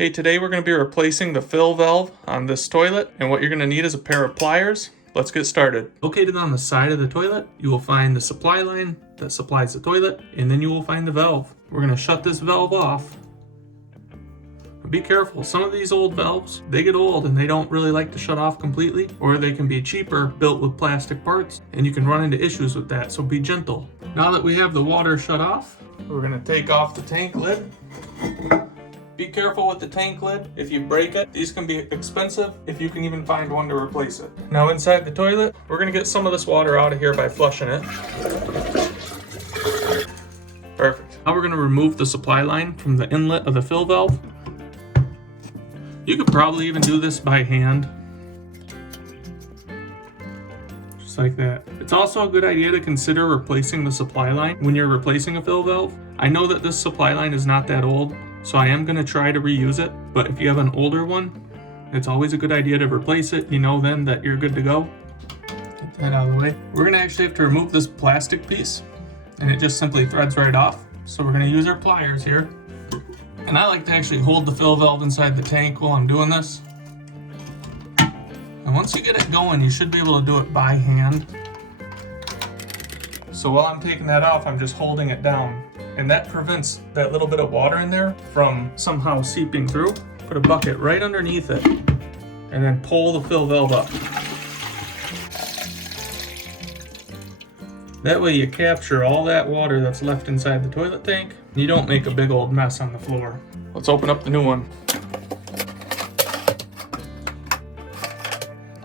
Hey, today we're going to be replacing the fill valve on this toilet, and what you're going to need is a pair of pliers. Let's get started. Located on the side of the toilet, you will find the supply line that supplies the toilet, and then you will find the valve. We're going to shut this valve off. Be careful, some of these old valves, they get old and they don't really like to shut off completely, or they can be cheaper, built with plastic parts, and you can run into issues with that, so be gentle. Now that we have the water shut off, we're going to take off the tank lid. Be careful with the tank lid. If you break it, these can be expensive if you can even find one to replace it. Now inside the toilet, we're going to get some of this water out of here by flushing it. Perfect. Now we're going to remove the supply line from the inlet of the fill valve. You could probably even do this by hand. Just like that. It's also a good idea to consider replacing the supply line when you're replacing a fill valve. I know that this supply line is not that old, so I am going to try to reuse it. But if you have an older one, it's always a good idea to replace it. You know then that you're good to go. Get that out of the way. We're going to actually have to remove this plastic piece, and it just simply threads right off. So we're going to use our pliers here. And I like to actually hold the fill valve inside the tank while I'm doing this. And once you get it going, you should be able to do it by hand. So while I'm taking that off, I'm just holding it down. And that prevents that little bit of water in there from somehow seeping through. Put a bucket right underneath it, and then pull the fill valve up. That way you capture all that water that's left inside the toilet tank. You don't make a big old mess on the floor. Let's open up the new one.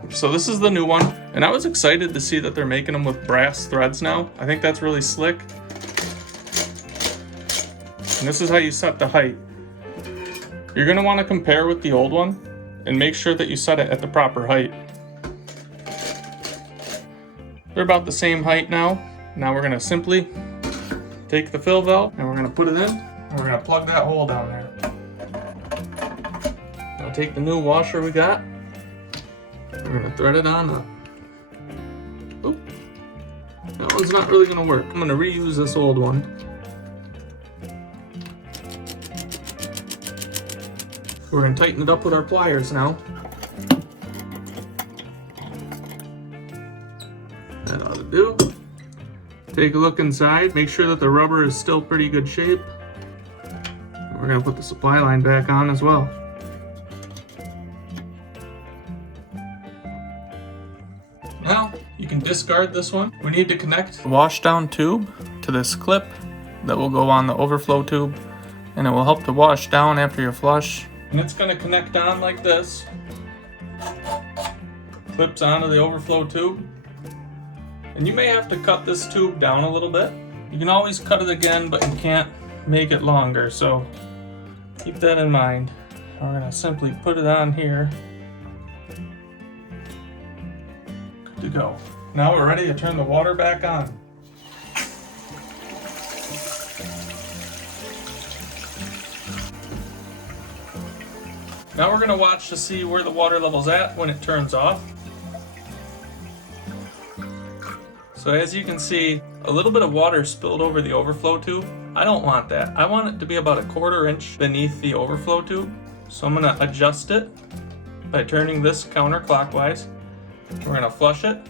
So this is the new one, and I was excited to see that they're making them with brass threads now. I think that's really slick. And this is how you set the height. You're going to want to compare with the old one and make sure that you set it at the proper height. They're about the same height now. Now we're going to simply take the fill valve and we're going to put it in, and we're going to plug that hole down there. Now take the new washer we got. We're going to thread it on up. Oop. That one's not really going to work. I'm going to reuse this old one. We're going to tighten it up with our pliers now. That ought to do. Take a look inside, make sure that the rubber is still pretty good shape. We're going to put the supply line back on as well. Now, you can discard this one. We need to connect the washdown tube to this clip that will go on the overflow tube, and it will help to wash down after you flush. And it's going to connect on like this. Clips onto the overflow tube. And you may have to cut this tube down a little bit. You can always cut it again, but you can't make it longer, so keep that in mind. We're going to simply put it on here. Good to go. Now we're ready to turn the water back on. Now we're going to watch to see where the water level's at when it turns off. So as you can see, a little bit of water spilled over the overflow tube. I don't want that. I want it to be about 1/4 inch beneath the overflow tube. So I'm going to adjust it by turning this counterclockwise. We're going to flush it.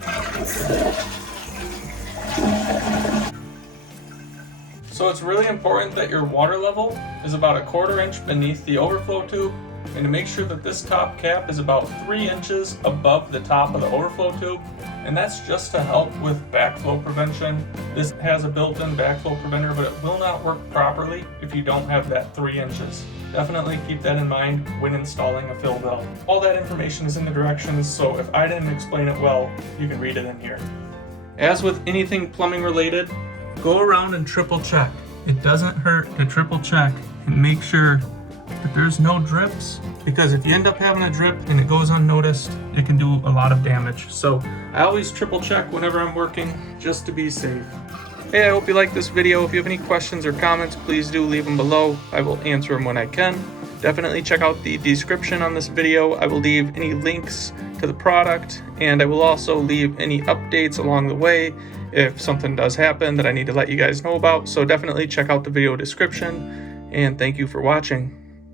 So it's really important that your water level is about 1/4 inch beneath the overflow tube, and to make sure that this top cap is about 3 inches above the top of the overflow tube. And that's just to help with backflow prevention. This has a built-in backflow preventer, but it will not work properly if you don't have that 3 inches. Definitely keep that in mind when installing a fill valve. All that information is in the directions, so if I didn't explain it well, you can read it in here. As with anything plumbing related, go around and triple check. It doesn't hurt to triple check and make sure that there's no drips, because if you end up having a drip and it goes unnoticed, it can do a lot of damage. So I always triple check whenever I'm working, just to be safe. Hey, I hope you liked this video. If you have any questions or comments, please do leave them below. I will answer them when I can. Definitely check out the description on this video. I will leave any links to the product, and I will also leave any updates along the way if something does happen that I need to let you guys know about. So definitely check out the video description, and thank you for watching.